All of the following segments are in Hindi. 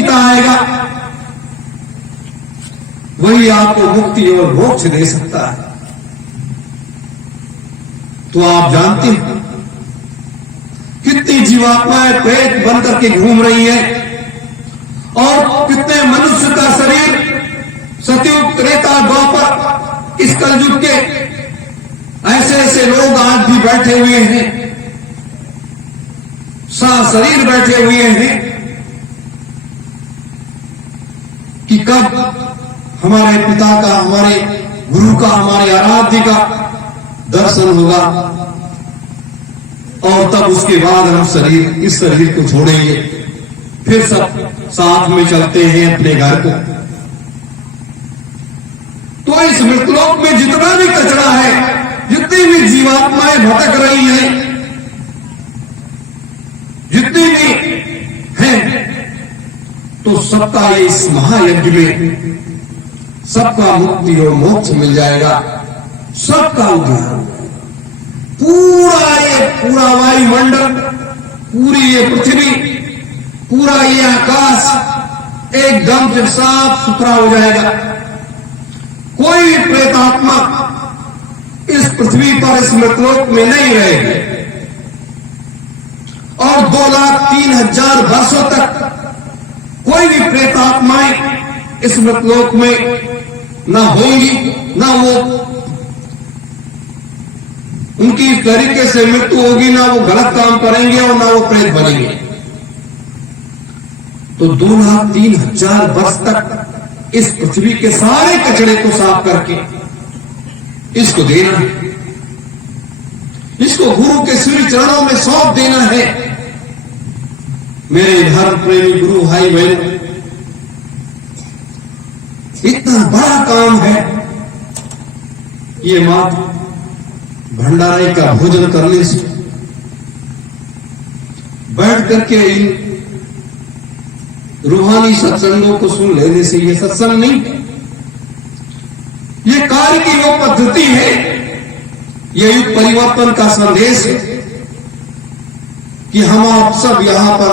पिता आएगा, वही आपको मुक्ति और मोक्ष दे सकता है। तो आप जानते हैं कितनी जीवात्माएं प्रेत बनकर के घूम रही हैं और कितने मनुष्य का शरीर सतयुग त्रेता द्वापर इस कलयुग के ऐसे ऐसे लोग आज भी बैठे हुए हैं, शरीर बैठे हुए हैं कि कब हमारे पिता का, हमारे गुरु का, हमारे आराध्य का दर्शन होगा और तब उसके बाद हम इस शरीर को छोड़ेंगे, फिर सब साथ में चलते हैं अपने घर को। तो इस मृतलोक में जितना भी कचरा है, जितनी भी जीवात्माएं भटक रही हैं, जितनी भी हैं, तो सबका इस महायज्ञ में सबका मुक्ति और मोक्ष मिल जाएगा, सबका उद्धार। पूरा वायुमंडल, पूरी ये पृथ्वी, पूरा ये आकाश एकदम से साफ सुथरा हो जाएगा। कोई भी प्रेतात्मा इस पृथ्वी पर, इस मृतलोक में नहीं रहेगी और 2,03,000 वर्षों तक कोई भी प्रेतात्माएं इस मृतलोक में ना होंगी, ना वो उनकी इस तरीके से मृत्यु होगी, ना वो गलत काम करेंगे और ना वो प्रेत बनेंगे। तो 2,03,000 वर्ष तक इस पृथ्वी के सारे कचरे को साफ करके इसको देना है, इसको गुरु के श्री चरणों में सौंप देना है। मेरे धर्म प्रेमी गुरु भाई बहन, इतना बड़ा काम है ये मात्र भंडारे का भोजन करने से, बैठ करके इन रूहानी सत्संगों को सुन लेने से। ये सत्संग नहीं, ये कार्य की वो पद्धति है, ये युग परिवर्तन का संदेश है कि हम आप सब यहां पर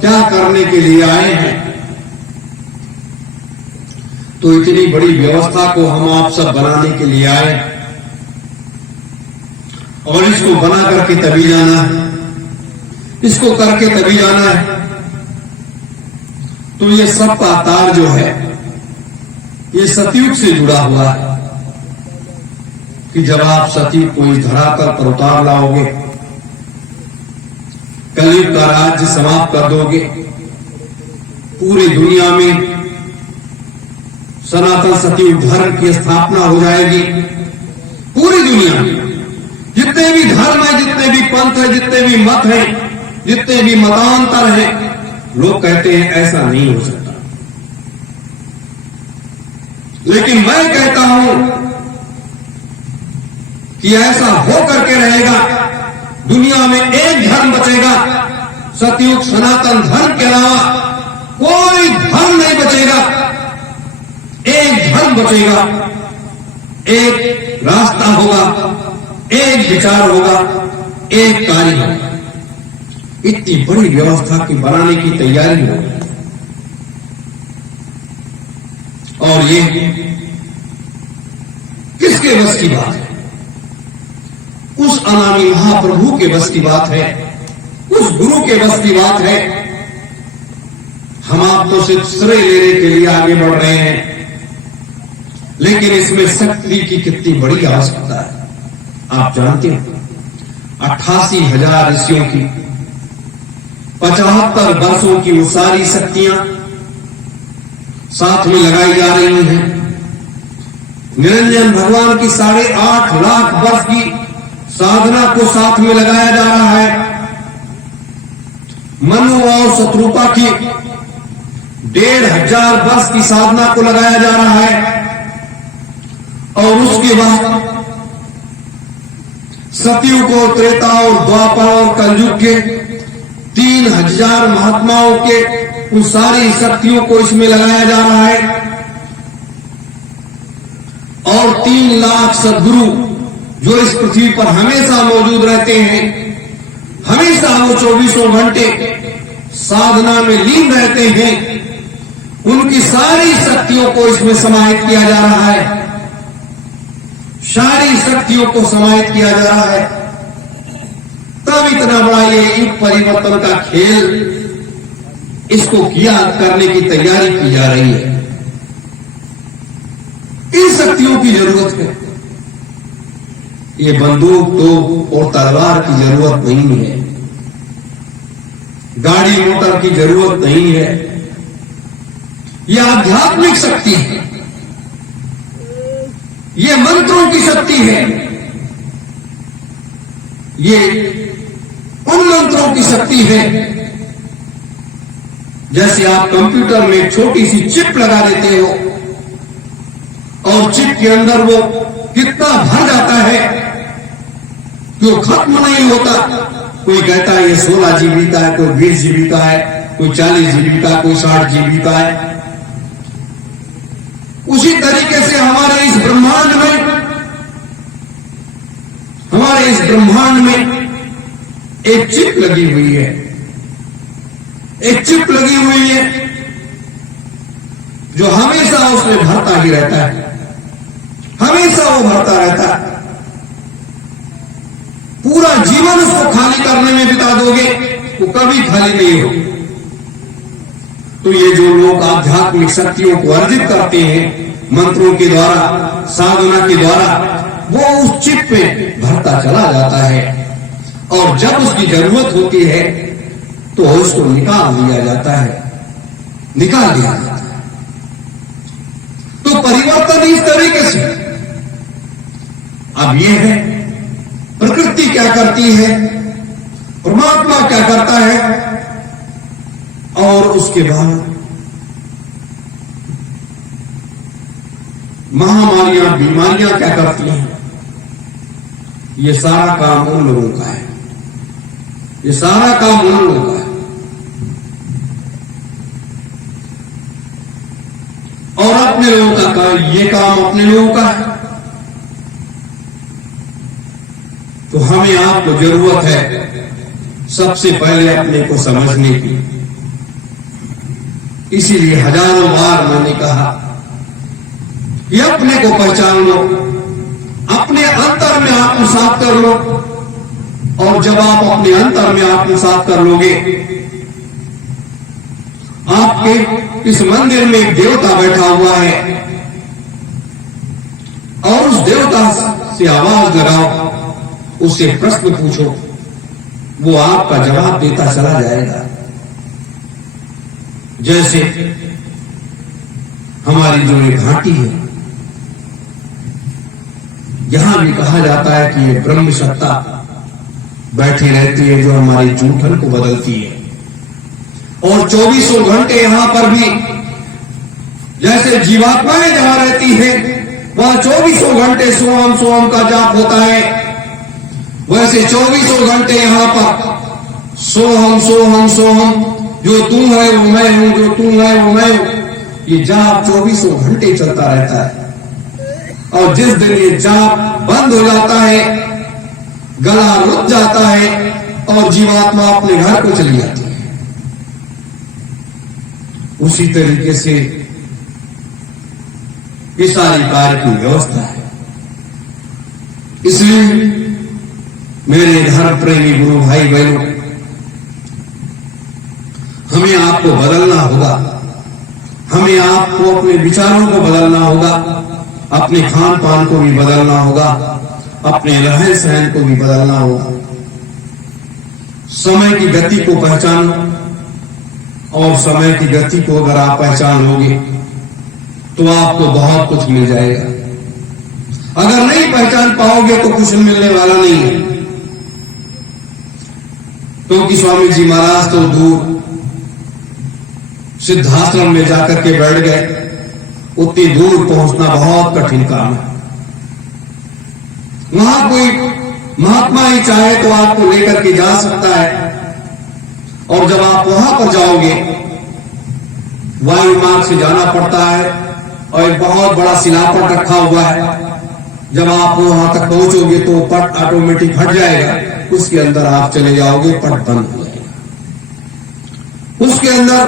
क्या करने के लिए आए हैं। तो इतनी बड़ी व्यवस्था को हम आप सब बनाने के लिए आए और इसको बना करके तभी जाना है, इसको करके तभी जाना है। तो ये सब का तार जो है ये सतयुग से जुड़ा हुआ है कि जब आप सतयुग को इस धरातल पर उतार लाओगे, कलयुग का राज्य समाप्त कर दोगे, पूरी दुनिया में सनातन सतयुग धर्म की स्थापना हो जाएगी। पूरी दुनिया में जितने भी धर्म है, जितने भी पंथ है, जितने भी मत है, जितने भी मतांतर है, लोग कहते हैं ऐसा नहीं हो सकता, लेकिन मैं कहता हूं कि ऐसा हो करके रहेगा। दुनिया में एक धर्म बचेगा, सतयुग सनातन धर्म के अलावा कोई धर्म नहीं बचेगा। एक धर्म बचेगा, एक रास्ता होगा, एक विचार होगा, एक कार्य होगा। इतनी बड़ी व्यवस्था की बनाने की तैयारी होगी और ये किसके बस की बात है? उस अनामी महाप्रभु के बस की बात है, उस गुरु के बस की बात है। हम आप तो सिर्फ श्रेय लेने के लिए आगे बढ़ रहे हैं, लेकिन इसमें शक्ति की कितनी बड़ी आवश्यकता है। आप जानते हैं 88,000 ऋषियों की 75 वर्षों की वो सारी शक्तियां साथ में लगाई जा रही हैं। निरंजन भगवान की 8.5 लाख वर्ष की साधना को साथ में लगाया जा रहा है। मनु और शत्रुपा की 1,500 वर्ष की साधना को लगाया जा रहा है और उसके बाद सतयुग और त्रेता और द्वापर और कलयुग के 3,000 महात्माओं के उन सारी शक्तियों को इसमें लगाया जा रहा है और 3 लाख सद्गुरु जो इस पृथ्वी पर हमेशा मौजूद रहते हैं, हमेशा वो 24 घंटे साधना में लीन रहते हैं उनकी सारी शक्तियों को इसमें समाहित किया जा रहा है, सारी शक्तियों को समाहित किया जा रहा है। तब इतना बड़ा ये युग परिवर्तन का खेल इसको किया करने की तैयारी की जा रही है। इन शक्तियों की जरूरत है। ये बंदूक तोप और तलवार की जरूरत नहीं है, गाड़ी मोटर की जरूरत नहीं है। ये आध्यात्मिक शक्ति है, ये मंत्रों की शक्ति है, ये उन मंत्रों की शक्ति है जैसे आप कंप्यूटर में छोटी सी चिप लगा देते हो और चिप के अंदर वो कितना भर जाता है कि वो खत्म नहीं होता। कोई कहता है ये 16 GB का है, कोई 20 GB का है, कोई 40 GB का, कोई 60 GB का है। उसी तरीके से हमारे इस ब्रह्मांड में एक चिप लगी हुई है, एक चिप लगी हुई है जो हमेशा उसमें भरता ही रहता है, हमेशा वो भरता रहता है। पूरा जीवन उसको खाली करने में बिता दोगे वो कभी खाली नहीं हो। तो ये जो लोग आध्यात्मिक शक्तियों को अर्जित करते हैं मंत्रों के द्वारा, साधना के द्वारा, वो उस चिप पे भरता चला जाता है और जब उसकी जरूरत होती है तो उसको निकाल दिया जाता है, निकाल दिया जाता है। तो परिवर्तन इस तरीके से। अब ये है प्रकृति क्या करती है, परमात्मा क्या करता है, और उसके बाद महामारियां, बीमारियां क्या करती हैं। ये सारा काम उन लोगों का है, ये सारा काम उन लोगों का है। और अपने लोगों का ये काम अपने लोगों का है। तो हमें आपको जरूरत है सबसे पहले अपने को समझने की। इसीलिए हजारों बार मैंने कहा कि अपने को पहचान लो, अपने अंतर में आत्मसात कर लो। और जब आप अपने अंतर में आत्मसात कर लोगे, आपके इस मंदिर में एक देवता बैठा हुआ है और उस देवता से आवाज लगाओ, उससे प्रश्न पूछो, वो आपका जवाब देता चला जाएगा। जैसे हमारी जो ये घाटी है, यहां भी कहा जाता है कि ये ब्रह्म सत्ता बैठी रहती है जो हमारी जूठन को बदलती है। और 24 घंटे यहां पर भी जैसे जीवात्माएं जहां रहती है वहां 24 घंटे सोहम सोहम का जाप होता है, वैसे 24 घंटे यहां पर सोहम सोहम सोहम, जो तू है वो मैं हूं, जो तू है वो मैं हूं, ये जाप 24 घंटे चलता रहता है। और जिस दिन ये जाप बंद हो जाता है, गला रुक जाता है और जीवात्मा अपने घर को चली जाती है। उसी तरीके से ये सारी कार्य की व्यवस्था है। इसलिए मेरे धर्म प्रेमी गुरु भाई बहनों, हमें आपको बदलना होगा, हमें आपको अपने विचारों को बदलना होगा, अपने खान पान को भी बदलना होगा, अपने रहन सहन को भी बदलना होगा। समय की गति को पहचानो और समय की गति को अगर आप पहचान लोगे तो आपको बहुत कुछ मिल जाएगा। अगर नहीं पहचान पाओगे तो कुछ मिलने वाला नहीं है। क्योंकि स्वामी जी महाराज तो दूर सिद्धाश्रम में जाकर के बैठ गए, उतनी दूर पहुंचना बहुत कठिन काम है। वहां कोई महात्मा ही चाहे तो आपको लेकर के जा सकता है। और जब आप वहां पर जाओगे, वायु मार्ग से जाना पड़ता है और एक बहुत बड़ा शिलापट रखा हुआ है। जब आप वहां तक पहुंचोगे तो पट ऑटोमेटिक हट जाएगा, उसके अंदर आप चले जाओगे, पट बंद हो जाएगा। उसके अंदर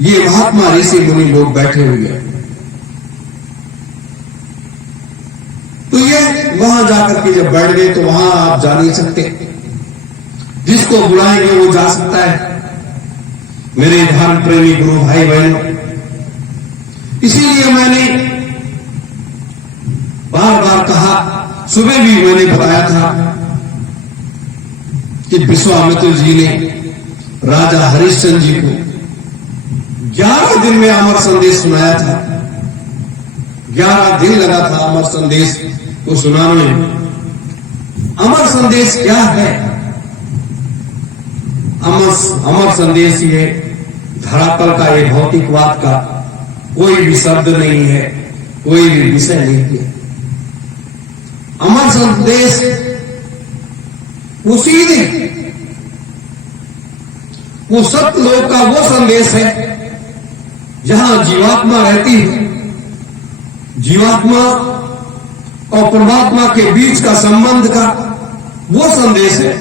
ये महात्मा ऋषि मुनि लोग बैठे हुए हैं। तो ये वहां जाकर के जब बैठ गए तो वहां आप जा नहीं सकते, जिसको बुलाएंगे वो जा सकता है। मेरे धर्म प्रेमी गुरु भाई बहनों, इसीलिए मैंने बार बार कहा, सुबह भी मैंने बताया था कि विश्वामित्र जी ने राजा हरिश्चंद्र जी को 11 दिन में अमर संदेश सुनाया था। 11 दिन लगा था अमर संदेश को सुनाने में। अमर संदेश क्या है? अमर संदेश ये धरातल का, ये भौतिकवाद का कोई भी शब्द नहीं है, कोई भी विषय नहीं है। अमर संदेश वो सीधे वो सत्यलोक का वो संदेश है जहां जीवात्मा रहती है। जीवात्मा और परमात्मा के बीच का संबंध का वो संदेश है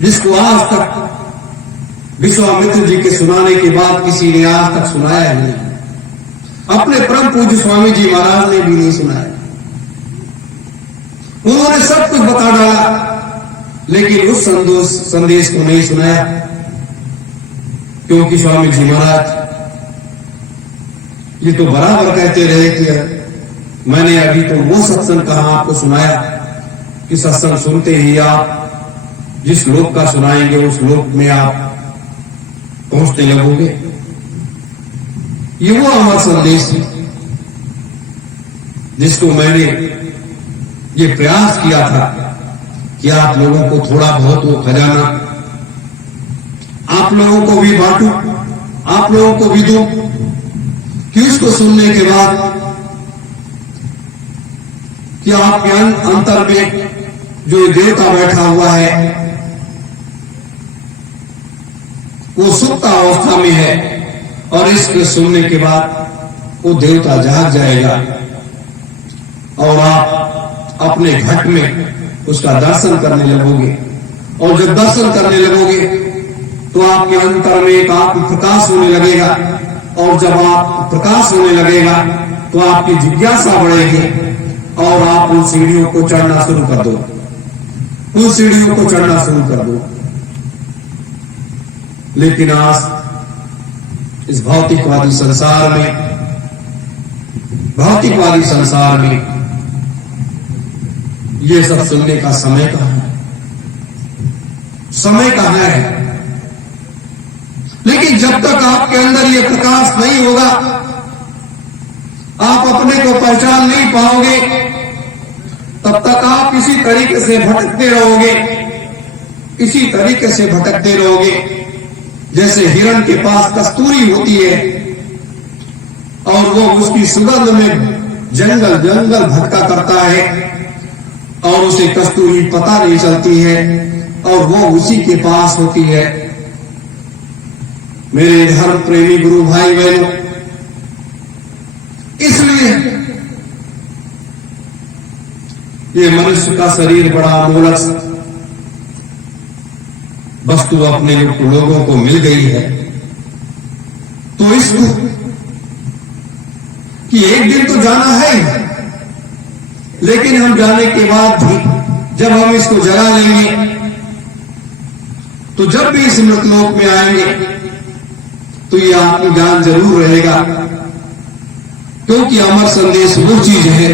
जिसको आज तक विश्वामित्र जी के सुनाने के बाद किसी ने आज तक सुनाया नहीं। अपने परम पूज्य स्वामी जी महाराज ने भी नहीं सुनाया। उन्होंने सब कुछ बता डाला, लेकिन उस संदेश को नहीं सुनाया, क्योंकि स्वामी जी महाराज ये तो बराबर कहते रहे कि मैंने अभी तो वो सत्संग कहा आपको सुनाया कि सत्संग सुनते ही आप जिस लोक का सुनाएंगे उस लोक में आप पहुंचने लगोगे। ये वो अमर संदेश है जिसको मैंने ये प्रयास किया था कि आप लोगों को थोड़ा बहुत वो खजाना आप लोगों को भी बांटू, आप लोगों को भी दूं, कि उसको सुनने के बाद कि आपके अंतर में जो देवता बैठा हुआ है वो सुप्त अवस्था में है, और इसके सुनने के बाद वो देवता जाग जाएगा और आप अपने घट में उसका दर्शन करने लगोगे। और जब दर्शन करने लगोगे तो आपके अंतर में एक आत्म प्रकाश होने लगेगा, और जब आप प्रकाश होने लगेगा तो आपकी जिज्ञासा बढ़ेगी और आप उन सीढ़ियों को चढ़ना शुरू कर दो, उन सीढ़ियों को चढ़ना शुरू कर दो। लेकिन आज इस भौतिकवादी संसार में ये सब सुनने का समय कहां है? समय कहां है? लेकिन जब तक आपके अंदर ये प्रकाश नहीं होगा, आप अपने को पहचान नहीं पाओगे, तब तक आप इसी तरीके से भटकते रहोगे, इसी तरीके से भटकते रहोगे। जैसे हिरण के पास कस्तूरी होती है और वो उसकी सुगंध में जंगल जंगल भटका करता है और उसे कस्तूरी पता नहीं चलती है और वो उसी के पास होती है। मेरे धर्म प्रेमी गुरु भाई बहनों, इसलिए ये मनुष्य का शरीर बड़ा अमूल्य वस्तु अपने लोगों को मिल गई है, तो इसको कि एक दिन तो जाना है, लेकिन हम जाने के बाद भी जब हम इसको जगा लेंगे तो जब भी इस मृतलोक में आएंगे तो ये आत्मज्ञान जरूर रहेगा, क्योंकि अमर संदेश वो चीज है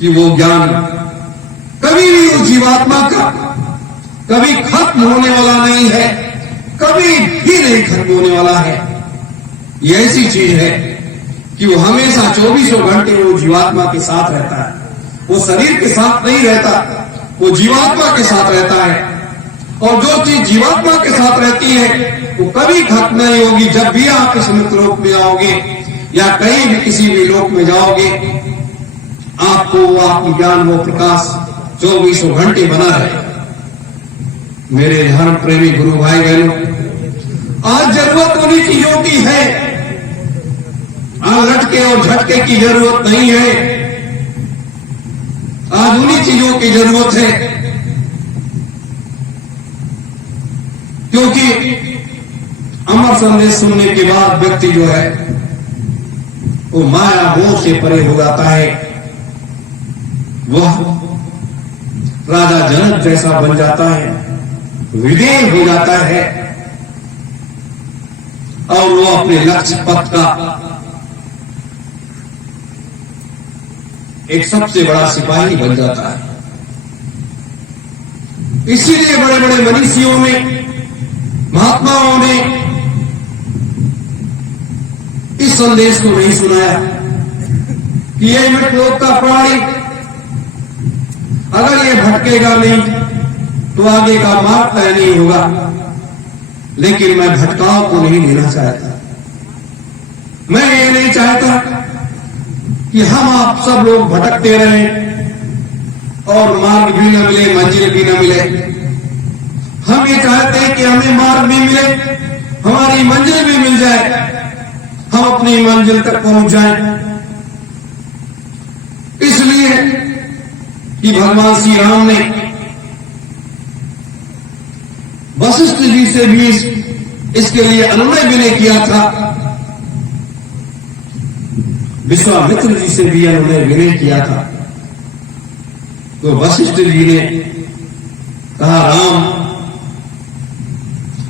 कि वो ज्ञान कभी भी उस जीवात्मा का कभी खत्म होने वाला नहीं है, कभी भी नहीं खत्म होने वाला है। ये ऐसी चीज है कि वो हमेशा 24 घंटे वो जीवात्मा के साथ रहता है। वो शरीर के साथ नहीं रहता, वो जीवात्मा के साथ रहता है। और जो चीज जीवात्मा के साथ रहती है वो कभी खत्म नहीं होगी। जब भी आप इस मृतलोक में आओगे या कहीं भी किसी भी लोक में जाओगे, आपको वो आत्मज्ञान, वो प्रकाश 24 घंटे बना रहे। मेरे धर्म प्रेमी गुरु भाई बहनों, आज जरूरत उन्हीं चीजों की है, आज लटके और झटके की जरूरत नहीं है। आज उन्हीं चीजों की जरूरत है, क्योंकि अमर संदेश सुनने के बाद व्यक्ति जो है वो माया मोह से परे हो जाता है। वह राजा जनक जैसा बन जाता है, विधेय हो जाता है और वो अपने लक्ष्य पथ का एक सबसे बड़ा सिपाही बन जाता है। इसीलिए बड़े बड़े मनीषियों ने, महात्माओं ने इस संदेश को नहीं सुनाया कि ये मृतलोक का प्राणी अगर ये भटकेगा नहीं तो आगे का मार्ग तय नहीं होगा। लेकिन मैं भटकाव को नहीं लेना चाहता। मैं ये नहीं चाहता कि हम आप सब लोग भटकते रहें और मार्ग भी न मिले, मंजिल भी न मिले। हम ये चाहते हैं कि हमें मार्ग भी मिले, हमारी मंजिल भी मिल जाए, हम अपनी मंजिल तक पहुंच जाएं। इसलिए कि भगवान श्री राम ने वशिष्ठ जी से भी इसके लिए अनुनय विनय किया था, विश्वामित्र जी से भी अनुनय विनय किया था। तो वशिष्ठ जी ने कहा, राम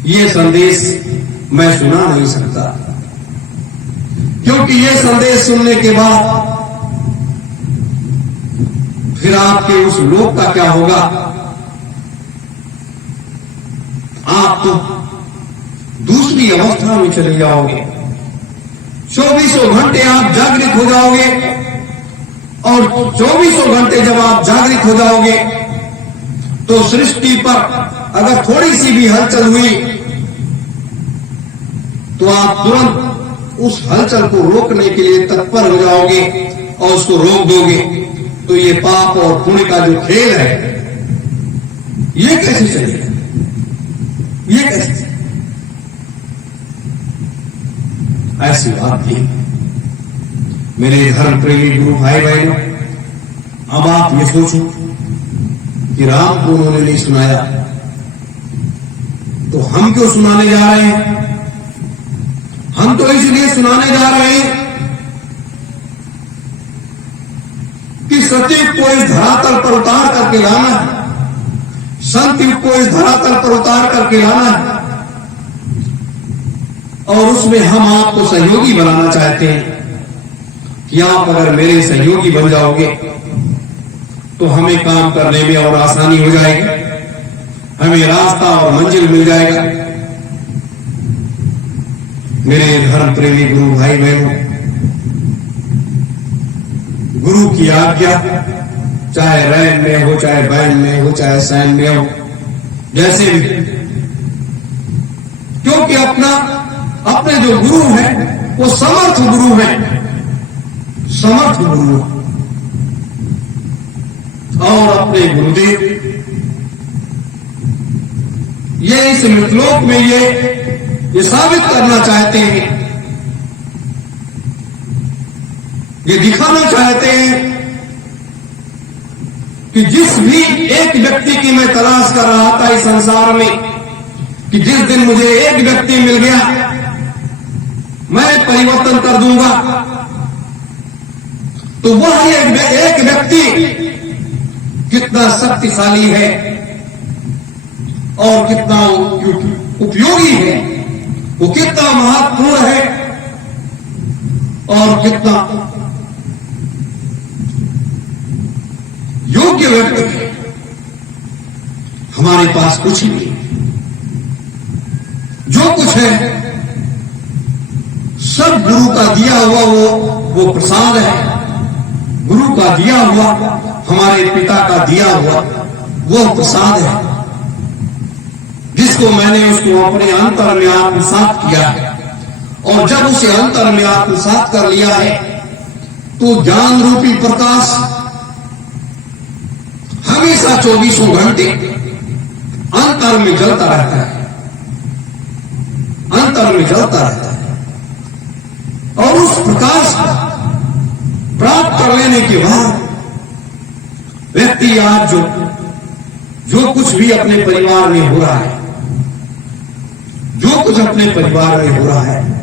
ये संदेश मैं सुना नहीं सकता, क्योंकि ये संदेश सुनने के बाद फिर आपके उस लोक का क्या होगा। आप तो दूसरी अवस्था में चले जाओगे, 24 घंटे आप जागृत हो जाओगे और 24 घंटे जब आप जागृत हो जाओगे तो सृष्टि पर अगर थोड़ी सी भी हलचल हुई तो आप तुरंत उस हलचल को रोकने के लिए तत्पर हो जाओगे और उसको रोक दोगे। तो ये पाप और पुण्य का जो खेल है ये कैसे चलेगा, ये कैसे? ऐसी बात थी मेरे धर्म प्रेमी गुरु भाई बहनों। अब आप ये सोचो कि राम को उन्होंने नहीं सुनाया तो हम क्यों सुनाने जा रहे हैं? हम तो इसलिए सुनाने जा रहे हैं कि सतयुग को इस धरातल पर उतार करके लाना है, संतयुग को इस धरातल पर उतार करके लाना है और उसमें हम आपको सहयोगी बनाना चाहते हैं कि आप अगर मेरे सहयोगी बन जाओगे तो हमें काम करने में और आसानी हो जाएगी, हमें रास्ता और मंजिल मिल जाएगा। मेरे धर्म प्रेमी गुरु भाई बहनों, गुरु की आज्ञा चाहे रैन में हो, चाहे बैन में हो, चाहे सैन में हो, जैसे भी, क्योंकि अपने जो गुरु हैं वो समर्थ गुरु हैं, समर्थ गुरु हैं। और अपने गुरुदेव ये इस मृतलोक में ये साबित करना चाहते हैं, ये दिखाना चाहते हैं कि जिस भी एक व्यक्ति की मैं तलाश कर रहा था इस संसार में, कि जिस दिन मुझे एक व्यक्ति मिल गया मैं परिवर्तन कर दूंगा, तो वह एक व्यक्ति कितना शक्तिशाली है और कितना उपयोगी है, वो कितना महत्वपूर्ण है और कितना योग्य व्यक्ति है। हमारे पास कुछ नहीं, जो कुछ है सब गुरु का दिया हुआ वो प्रसाद है, गुरु का दिया हुआ, हमारे पिता का दिया हुआ वो प्रसाद है, जिसको मैंने उसको अपने अंतर में आत्मसात किया है। और जब उसे अंतर में आत्मसात कर लिया है तो ज्ञान रूपी प्रकाश हमेशा 24 घंटे अंतर में जलता रहता है, अंतर में जलता रहता है। और उस प्रकाश को प्राप्त कर लेने के बाद व्यक्ति आज जो कुछ भी अपने परिवार में हो रहा है, जो कुछ अपने परिवार में हो रहा है।